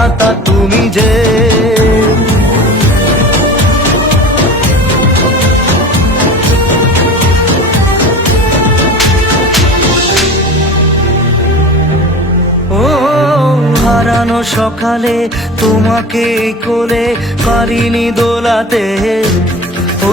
বিধাতা তুমি যে হারানো সকালে তোমাকে কোলে পারিনি দোলাতে। ও